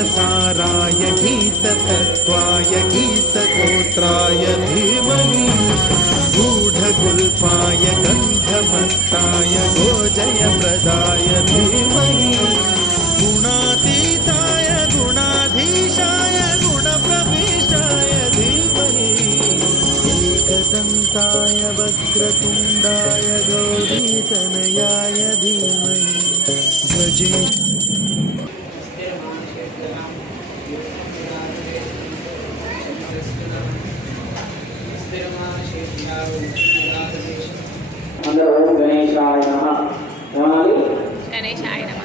गीतसाराय गीततत्त्वाय गीतगोत्राय धीमहि गूढगुल्फाय गन्धमत्ताय गोजयप्रदाय धीमहि गुणातीताय गुणाधीशाय गुणप्रविष्टाय धीमहि एकदन्ताय वक्रतुण्डाय गौरीतनयाय धीमहि गजेश అందరూ ఓం గణేశాయ నమః. గణేశాయ నమః.